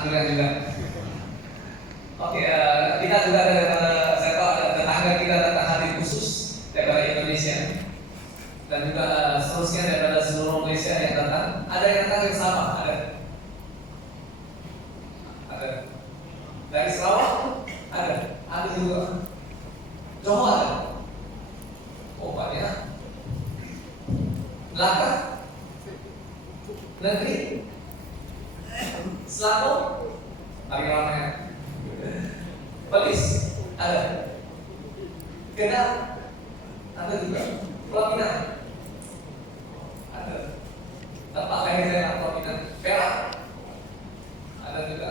makan durian juga. Oke, kita juga ada, saya tahu ada tetangga kita datang hadir khusus daripada Indonesia dan juga seterusnya daripada seluruh Malaysia yang datang. Ada yang datang yang sama, ada dari Sarawak, ada juga Johor ada. Oh banyak. Melaka, negeri, Selangor, lagi ramai. Perlis, ada. Kedah, ada juga. Pulau Pinang, ada. Tempat lain saya Pulau Pinang, Perak, ada juga.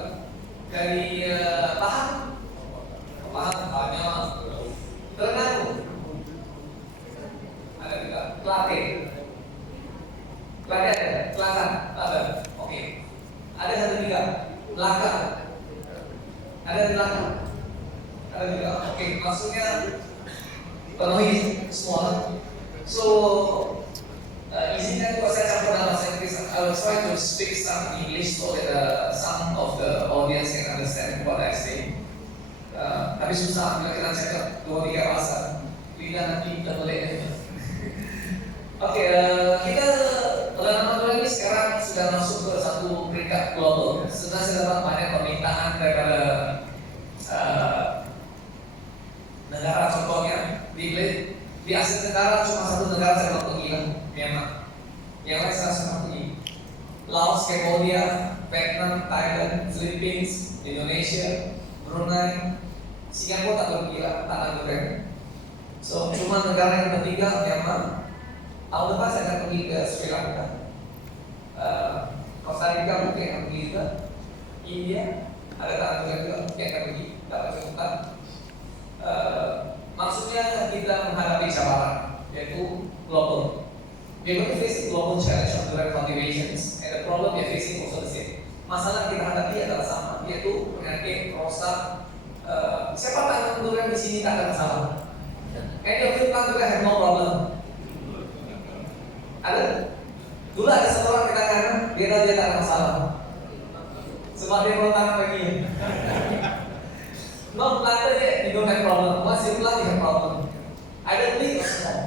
Dari Pahang banyak. Terengganu, ada juga. Kelantan, Kelantan, ada. Oke. Ada satu juga. Melaka, ada di Melaka, ada juga. Oke, maksudnya penuhi semua. So, izinkan kalau saya campur dalam bahasa Inggris, I will try to speak some English so that some of the audience can understand what I say. Tapi susah bila kita cakap 2-3 bahasa, lidah nanti terbelik. Oke, kita Ramadan ini sekarang sudah masuk ke satu peringkat global. Sebenarnya saya dapat banyak permintaan daripada negara, contohnya di Asia Tenggara cuma satu negara saya mau pergi, Myanmar. Yang lain saya sudah pergi. Laos, Cambodia, Vietnam, Thailand, Philippines, Indonesia, Brunei, Singapura tak pergi tanah durian. So cuma negara yang ketiga Myanmar. Tahun depan saya akan pergi ke Sri Lanka, Costa Rica mungkin akan pergi juga, India ada tanah durian juga yang akan pergi dapat kesempatan. Maksudnya kita menghadapi cabaran yaitu global. We are going to face global challenge of durian cultivations, and the problem we are facing also the same. Masalah yang kita hadapi adalah sama, yaitu penyakit, rosak. Siapa tanam durian di sini tak ada masalah? Any of you plant durian have no problem? Ada? Dulu ada satu orang kita tanam, dia tak ada masalah. Sebab dia belum tanam lagi. No planted yet, you don't have problem. Once you plant, you have problem. Either big or small.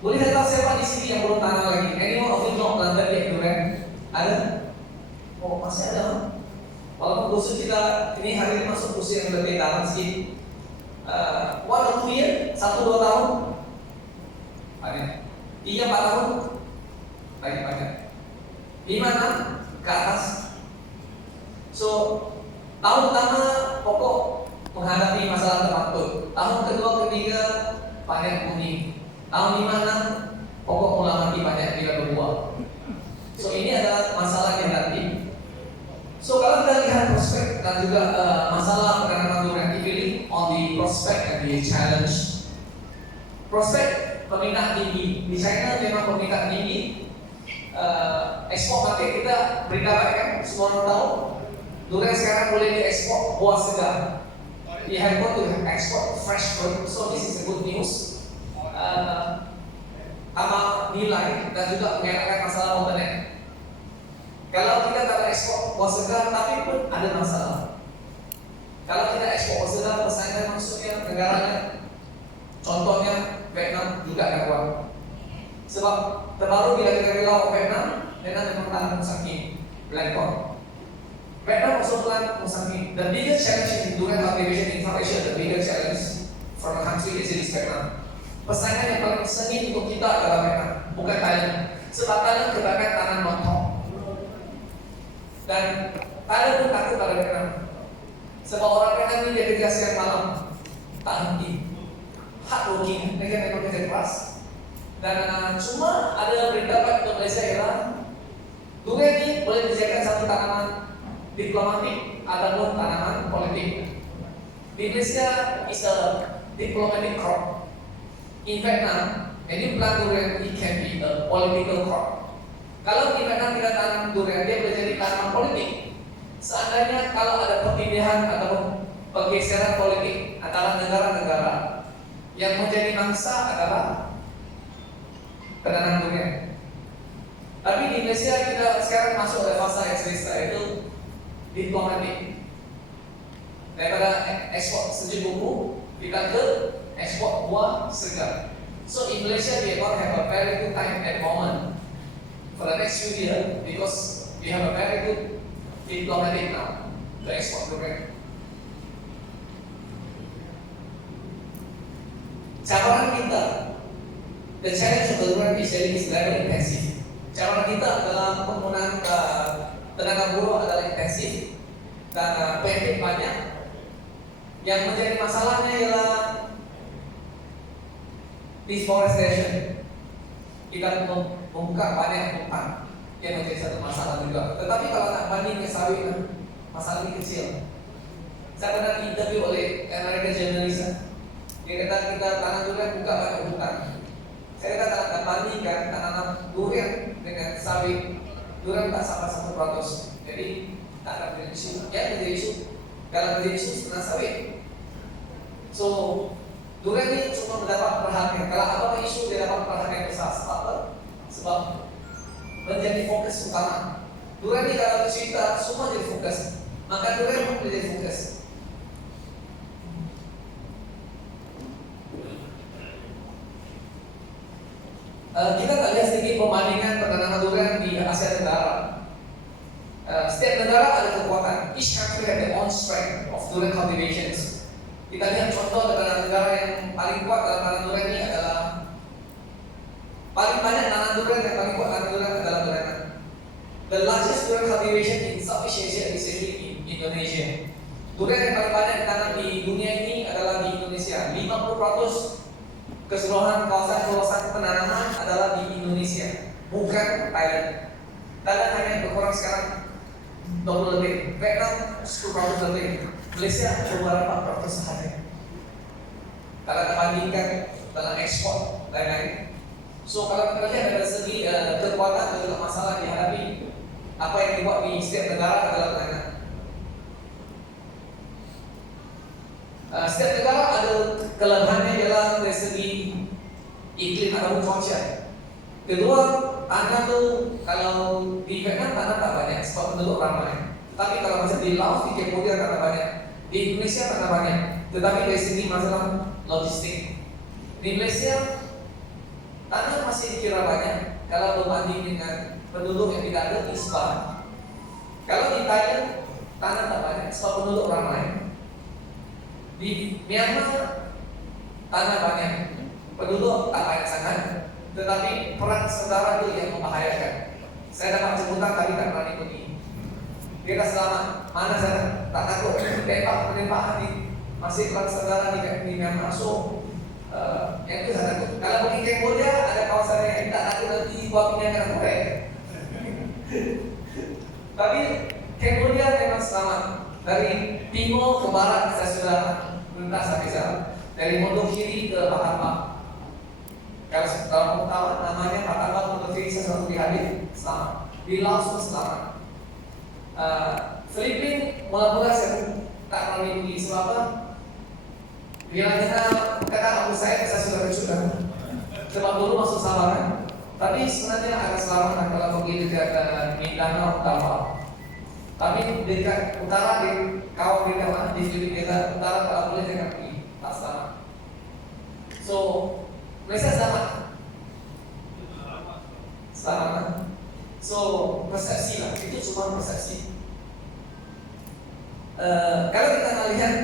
Boleh saya tahu siapa di sini yang belum tanam lagi? Anyone of you not planted yet durian? Ada? Oh masih ada. Walaupun khusus kita ini hari ini masuk khusus yang lebih dalam sedikit. 1 or 2 years, 1-2 tahun. Banyak. 3-4 tahun. Banyak. 5-6 ke atas. So tahun pertama pokok menghadapi masalah tertentu. Tahun kedua, ketiga panen kuning. Tahun 5-6 pokok mulai mati banyak bila berbuah. So ini adalah masalah yang nanti. So kalau kita lihat prospek dan juga masalah penanaman durian ini on the prospect and the challenge. Prospek permintaan tinggi di China memang permintaan tinggi. Ekspor market kita beritahu kan semua orang tahu. Durian sekarang boleh diekspor buah segar. We have got to export fresh fruit, so this is a good news. Tambah nilai dan juga mengelakkan masalah bottleneck. Kalau kita tak ekspor buah segar, tapi pun ada masalah. Kalau kita ekspor buah segar, persaingan maksudnya negaranya, contohnya Vietnam juga ada kuat. Sebab terbaru bila kita bilang Vietnam memang tanam musangking, black corn. Vietnam also plant musangking. The biggest challenge in durian cultivation in South Asia, the biggest challenge from a country is Vietnam. Persaingan yang paling sengit untuk kita adalah Vietnam, bukan Thailand. Sebab Thailand kebanyakan tanam lontong. Dan Thailand pun takut pada Vietnam. Sebab orang Vietnam ini dia kerja siang malam, tak henti, hard working, mereka memang kerja keras. Dan cuma ada berita untuk Malaysia ialah durian ini boleh dijadikan satu tanaman diplomatik ataupun tanaman politik. Di Malaysia is a diplomatic crop. In Vietnam, any plant durian it can be a political crop. Kalau di Vietnam kita tanam durian, dia boleh jadi tanaman politik. Seandainya kalau ada perpindahan ataupun pergeseran politik antara negara-negara, yang menjadi mangsa adalah penanam durian. Tapi di Indonesia kita sekarang masuk ke fase ekstrista, yaitu diplomatik. Daripada ekspor sejuk buku, kita ke ekspor buah segar. So in Malaysia, we are going to have a very good time at the moment for the next few years because we have a very good diplomatic now to export durian. Cabaran kita, the challenge of the durian is very intensive. Cabaran kita dalam penggunaan tenaga buruh adalah intensif dan penyakit banyak. Yang menjadi masalahnya ialah deforestation. Kita membuka banyak hutan yang menjadi satu masalah juga. Tetapi kalau nak banding dengan sawit, masalah ini kecil. Saya pernah diinterview oleh American journalist. Dia kata kita tanam durian buka banyak hutan. Saya kata tak bandingkan tanam durian dengan sawit. Durian tak sampai 1%. Jadi tak akan menjadi isu. Ya menjadi isu. Kalau menjadi isu sebenarnya sawit. So durian ini cuma mendapat perhatian. Kalau apa isu dia dapat perhatian besar. Sebab apa? Sebab menjadi fokus utama. Durian ini kalau cerita semua jadi fokus. Maka durian pun menjadi fokus. Kita tak lihat sedikit perbandingan penanaman durian di Asia Tenggara. Setiap negara ada kekuatan. Each country has their own strength of durian cultivations. Kita lihat contoh negara-negara yang paling kuat dalam tanam durian ini adalah paling banyak tanam durian yang paling kuat tanam durian adalah Thailand. The largest durian cultivation in Southeast Asia is actually in Indonesia. Durian yang paling banyak ditanam di dunia ini adalah di Indonesia. 50% keseluruhan kawasan penanaman adalah di Indonesia, bukan Thailand. Thailand hanya berkurang sekarang 20 lebih, Vietnam 10% lebih, Malaysia beberapa % saja. Kalau kita bandingkan dalam ekspor lain-lain. So kalau kita lihat dari segi kekuatan dan juga masalah dihadapi, apa yang dibuat di setiap negara adalah Thailand. Setiap negara ada kelebihannya dalam dari segi iklim atau cuaca. Kedua, tanah tu kalau di Vietnam tanah tak banyak sebab penduduk ramai. Tapi kalau macam di Laos, di Cambodia tanah banyak, di Indonesia tanah banyak. Tetapi dari segi masalah logistik, di Malaysia tanah masih dikira banyak kalau berbanding dengan penduduk yang tidak ada di Sabah. Kalau di Thailand tanah tak banyak sebab penduduk ramai. Di Myanmar tanah banyak, penduduk tak banyak sangat, tetapi perang saudara itu yang membahayakan. Saya dapat jemputan tapi tak berani pergi. Kita selamat, mana sana? Tak takut, menembak hati. Masih perang saudara di Myanmar. So, yang itu saya takut. Kalau pergi Cambodia ada kawasan yang tak takut nanti buat pinjakan korek. Tapi Cambodia memang selamat. Dari timur ke barat saya sudah lintas sampai sana. Dari Mondok Kiri ke Patambak. Kalau tahu namanya Patambak, Mondok Kiri saya selalu dihadir selamat. Di Laos pun selamat. Filipina mula-mula saya tak berani pergi sebab apa? Bila kata aku saya sudah kecuali. Sebab dulu masuk Sabah kan. Tapi sebenarnya agak selamat kalau pergi dekat Mindanao utara. Tapi dekat utara di kawasan di mana di Filipina utara kalau boleh jangan pergi, tak selamat. So Malaysia selamat. So persepsi lah, itu cuma persepsi. Kalau kita melihat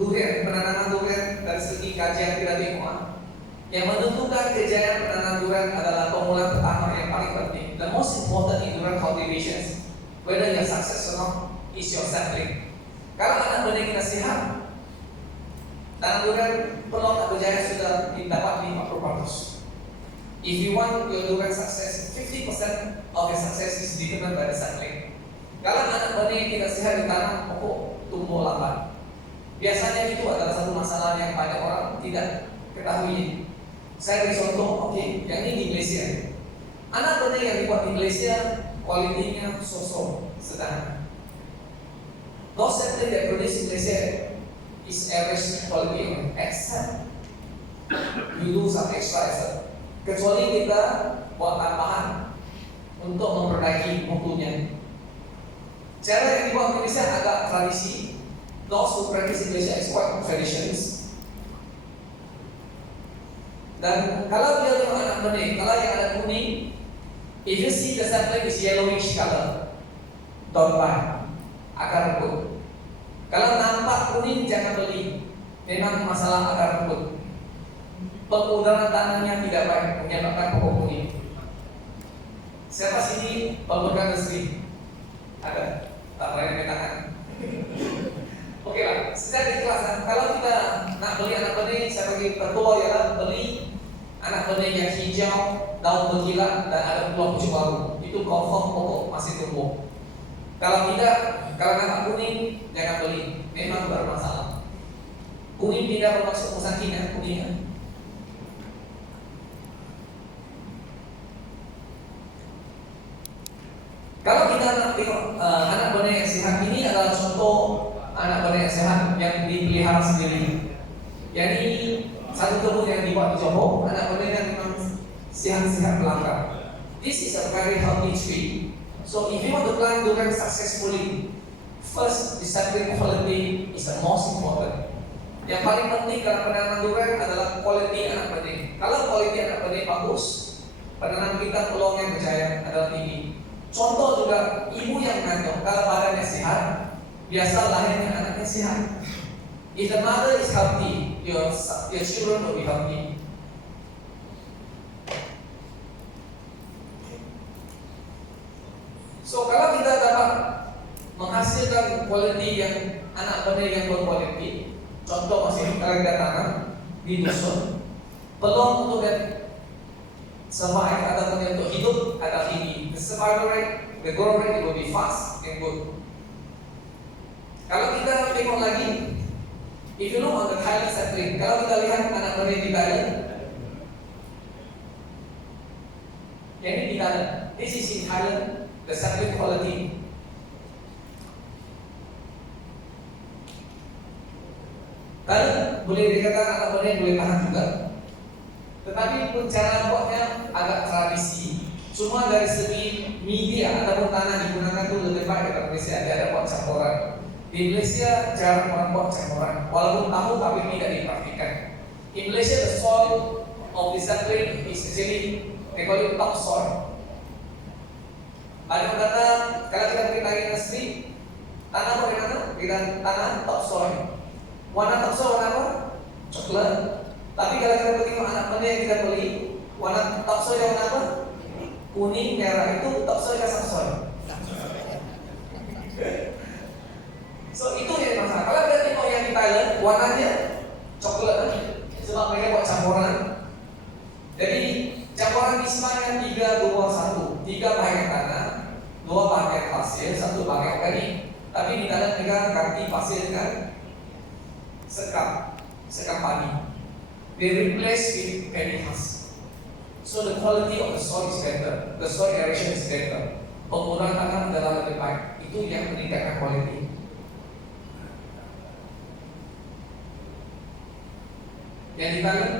durian, penanaman durian dari segi kajian tidak ilmuwan, yang menentukan kejayaan penanaman durian adalah pemulaan pertama yang paling penting. The most important in durian cultivations, whether you're successful or not, is your sampling. Kalau anak benih kita sehat, tanam durian peluang tak berjaya sudah didapat 50%. If you want your durian success, 50% of your success is determined by the sampling. Kalau anak benih tidak sehat ditanam, pokok tumbuh lambat. Biasanya itu adalah satu masalah yang banyak orang tidak ketahui. Saya beri contoh, yang ini di Malaysia. Anak benih yang dibuat di Malaysia, kualitinya so-so, sedang. Those sampling that produced in Malaysia is average quality, except you do some extra effort. Kecuali kita buat tambahan untuk memperbaiki mutunya. Cara yang dibuat Indonesia agak tradisi. Those who practice Indonesia is quite traditions. Dan kalau dia tengok anak benih, kalau yang ada kuning, if you see the sapling is yellowish color, don't buy, akan rumput. Kalau nampak kuning jangan beli, memang masalah akar rumput. Pengudaran tanahnya tidak baik, menyebabkan pokok kuning. Siapa sini pemegang listrik? Ada? Tak payah tangan. Oke lah, sejak di kelas, kalau kita nak beli anak benih, saya bagi ketua ialah beli anak benih yang hijau, daun berkilat dan ada buah pucuk baru. Itu confirm pokok masih tumbuh. Kalau tidak, kalau nampak kuning jangan beli, memang bermasalah. Kuning tidak bermaksud musakin ya, kuningnya. Kalau kita nak tengok anak benih yang sehat, ini adalah contoh anak benih yang sehat yang dipelihara sendiri. Jadi satu kebun yang dibuat di Johor, anak benih yang memang sehat-sehat melangkah. This is a very healthy tree. So if you want to plant durian successfully, first the sapling quality is the most important. Yang paling penting dalam penanaman durian adalah quality anak benih. Kalau quality anak benih bagus, penanam kita peluangnya berjaya adalah tinggi. Contoh juga ibu yang mengandung, kalau badannya sehat, biasa lahirnya anaknya sehat. If the mother is healthy, your children will be healthy. So kalau kita dapat menghasilkan quality yang anak benih yang berquality, contoh masih kita tanam di dusun, peluang untuk survive ataupun untuk hidup adalah tinggi. The survival rate, the growth rate will be fast and good. Kalau kita tengok lagi, if you look on the Thailand sapling, kalau kita lihat anak benih di Thailand, yang ini di Thailand, this is in Thailand, the sapling quality. Thailand boleh dikatakan anak benih boleh tahan juga. Tetapi pun cara buatnya agak tradisi. Cuma dari segi media ataupun tanah digunakan itu lebih baik daripada Malaysia. Dia ada buat campuran. Di Malaysia jarang orang buat campuran, walaupun tahu tapi tidak dipraktikkan. In Malaysia the soil of the sapling is actually they call it top soil. Ada yang kata kalau kita pergi tanya asli, tanah bagaimana? Kita tanah top soil. Warna top soil warna apa? Coklat. Tapi kalau kita tengok anak benih yang kita beli, warna top soil warna apa? Kuning, merah, itu top soil kasar soil. So itu yang masalah. Kalau kita tengok yang di Thailand, warnanya coklat, sebab mereka buat campuran. Jadi campuran istilahnya 3, 2, 1. 3 bahagian tanah, 2 bahagian pasir, 1 bahagian organik. Tapi di Thailand mereka ganti pasir dengan sekam padi. They replace with paddy husk. So the quality of the soil is better. The soil aeration is better. Penggunaan tanah adalah lebih baik. Itu yang meningkatkan quality. Yang di Thailand,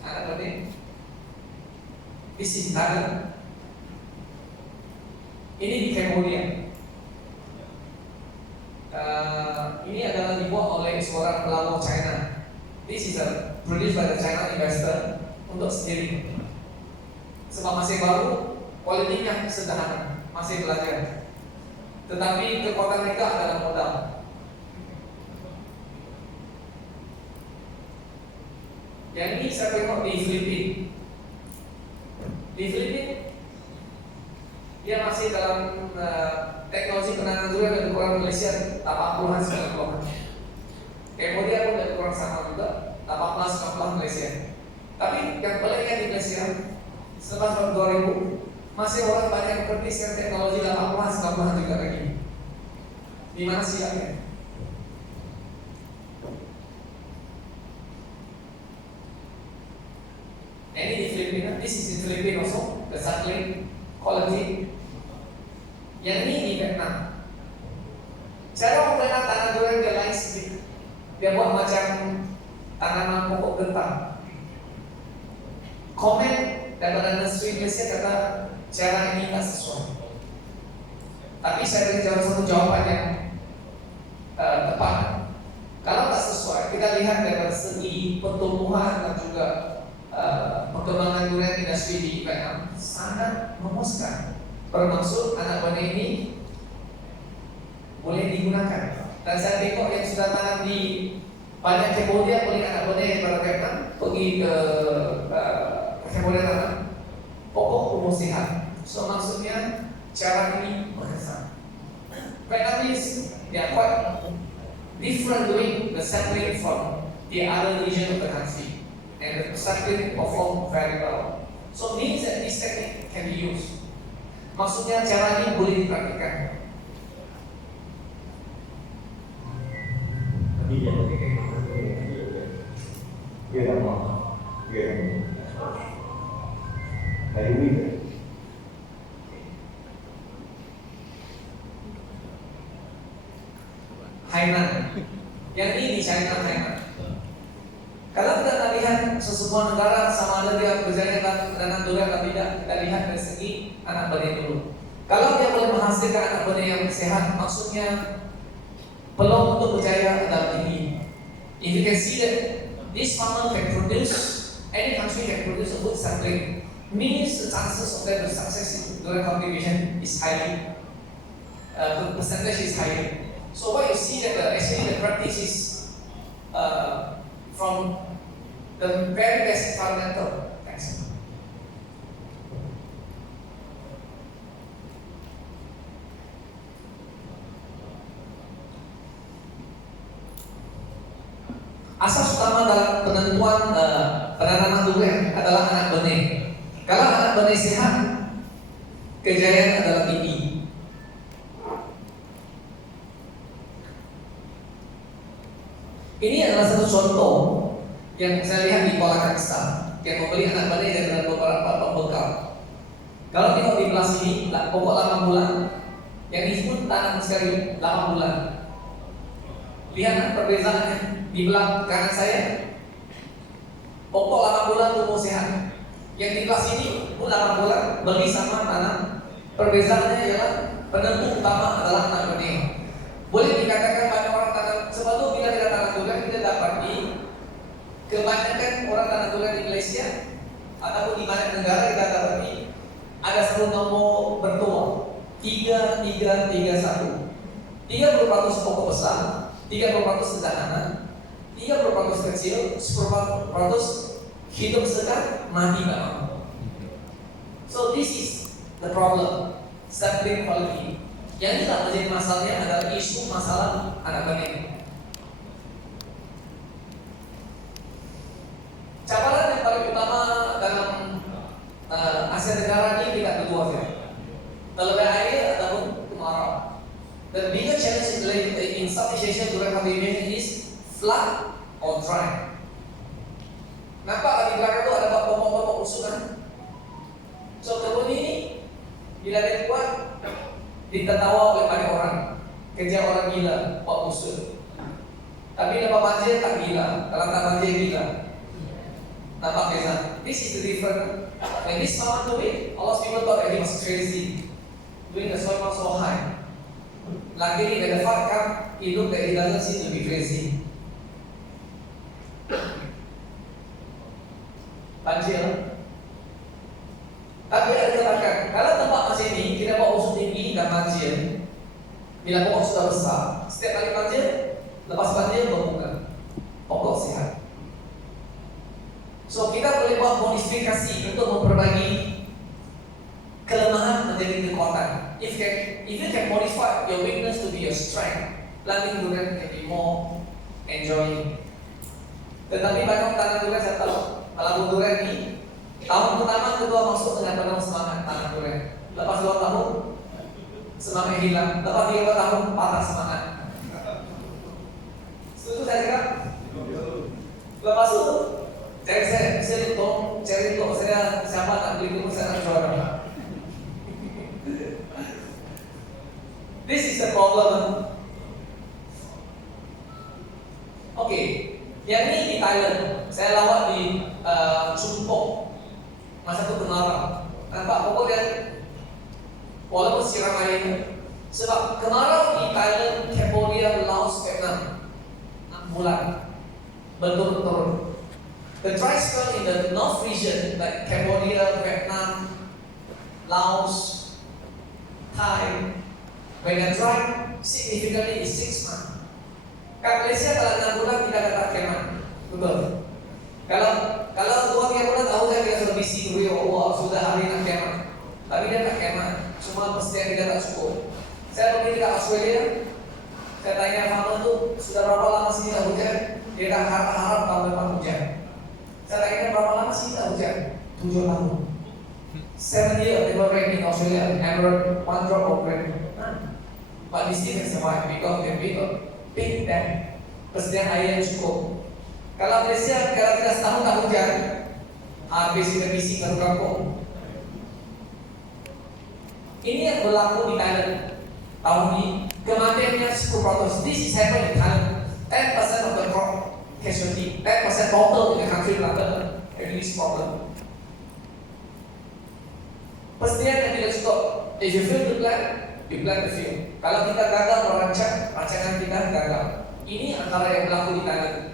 anak benih. This is Thailand. Ini di Cambodia. Ini adalah dibuat oleh seorang pelawak China. This is a produced by the China investor untuk sendiri. Sebab masih baru, kualitinya sederhana, masih belajar. Tetapi kekuatan mereka adalah modal. Yang ini saya tengok di Filipina. Di Filipina, dia masih dalam teknologi penanganan durian lebih kurang Malaysia 80-an 90-an. Cambodia pun lebih kurang sama juga 80-an 90-an Malaysia. Tapi yang paling di Malaysia setelah tahun 2000 masih orang banyak mempraktikkan teknologi 80-an 90-an juga lagi. Di mana siapnya? Ini di Filipina, this is in Filipina also, the sapling quality. Yang ini di Vietnam. Cara membenang tanah durian dia lain sedikit. Dia buat macam tanaman pokok gentang. Komen daripada nursery Malaysia kata cara ini tak sesuai. Tapi saya beri satu jawaban yang tepat. Kalau tak sesuai, kita lihat dari segi pertumbuhan dan juga perkembangan durian industri di Vietnam sangat memuaskan. Bermaksud anak benih ini boleh digunakan. Dan saya tengok yang sudah tanam di banyak Cambodia, boleh anak benih daripada Vietnam pergi ke Cambodia tanam pokok tumbuh sehat. So maksudnya cara ini berkesan. Vietnamese, they are quite different doing the sampling from the other region of the country, and the sampling perform very well. So means that this technique can be used. Maksudnya cara ini boleh dipraktikkan. Hainan, yang ini di China Hainan. Kalau kita lihat sesebuah negara sama ada dia berjaya dengan durian atau tidak, kita lihat dari segi anak benih dulu. Kalau dia boleh menghasilkan anak benih yang sehat, maksudnya peluang untuk berjaya adalah tinggi. If you can see that this farmer can produce, any country can produce a good sampling, means the chances of them to success in durian cultivation is highly, the percentage is higher. So what you see that actually the practice is from the very best environmental. Thanks. Asas utama dalam penentuan penanaman durian adalah anak benih. Kalau anak benih sehat, kejayaan adalah tinggi. Ini adalah satu contoh yang saya lihat di Kuala Kangsar yang membeli anak benih dengan beberapa pembekal. Kalau tengok di belah sini, pokok 8 bulan, yang ini pun tanam sekali 8 bulan. Lihat perbezaannya di belah kanan saya, pokok 8 bulan tumbuh sehat. Yang di belah sini pun 8 bulan, beli sama tanam. Perbezaannya ialah penentu utama adalah anak benih. Boleh dikatakan banyak orang tanam, sebab itu bila kita tanam durian kita dapat di kebanyakan orang tanam durian di Malaysia ataupun di banyak negara kita dapat di ada satu nomor bertuah 3331. 30% pokok besar, 30% sederhana, 30% kecil, 10% hidup sedang, mati lama. So this is the problem, sampling quality. Yang tidak menjadi masalahnya adalah isu masalah anak benih. Cabaran yang paling utama dalam Asia Tenggara ini tidak kedua ya. Terlebih air ataupun kemarau. The bigger challenge in Southeast Asia during cultivation is flat or dry. Nampak di belakang itu ada pokok-pokok usulan. So kebun ini bila dibuat ditertawa oleh banyak orang, kerja orang gila, Pak Usul. Tapi dapat banjir tak gila, kalau tak banjir gila. Nampak beza. This is the difference. When this farmer do it, a lot of people thought that he was crazy, doing the soil was so high. Luckily, when the fact come, he looked that he doesn't seem to be crazy. Banjir. Tapi ada katakan, kalau tempat macam ini kita bawa usus tinggi dan banjir, bila pokok sudah besar, setiap kali banjir, lepas banjir berbunga, pokok sehat. So kita boleh buat modifikasi untuk memperbaiki kelemahan menjadi kekuatan. If you can modify your weakness to be your strength, planting durian can be more enjoying. Tetapi banyak tanam durian saya tahu, kalau durian ini tahun pertama, kedua masuk dengan penuh semangat tanam durian. Lepas 2 tahun semangat hilang. Lepas 3 tahun patah semangat. Setuju saya cakap? Lepas itu saya tolong cari untuk saya siapa tak beli itu saya nak jual. This is the problem. Okay, yang ini di Thailand. Saya lawat di Chumpok. Masa itu kenal walaupun siram air. Sebab kemarau di Thailand, Cambodia, Laos, Vietnam 6 bulan berturut-turut. The dry spell in the North region like Cambodia, Vietnam, Laos, Thai, when they dry significantly is 6 months. Kat Malaysia kalau 6 bulan tidak ada keman, betul. Kalau 2-3 bulan tahu saya dia sudah bisi dulu, Allah sudah hari nak keman. Tapi dia tak keman, cuma pasti dia tak cukup. Saya pergi ke Australia, saya tanya farmer tu sudah berapa lama sini tak hujan? Dia dah harap-harap tahun depan hujan. Saya tanya berapa lama sini tak hujan? 7 tahun. 7 years they were rain in Australia, never one drop of rain. But they still can survive because they built a big dam. Persediaan air yang cukup. Kalau Malaysia kalau tidak setahun tak hujan, habis kita bisi satu kampung. Ini yang berlaku di Thailand. Tahun ini kematiannya 10%. This is happening in Thailand. 10% of the crop casualty, 10% total in the country London having this problem. Persediaan yang tidak cukup. If you fail to plan, you plan to fail. Kalau kita gagal merancang, rancangan kita gagal. Ini antara yang berlaku di Thailand.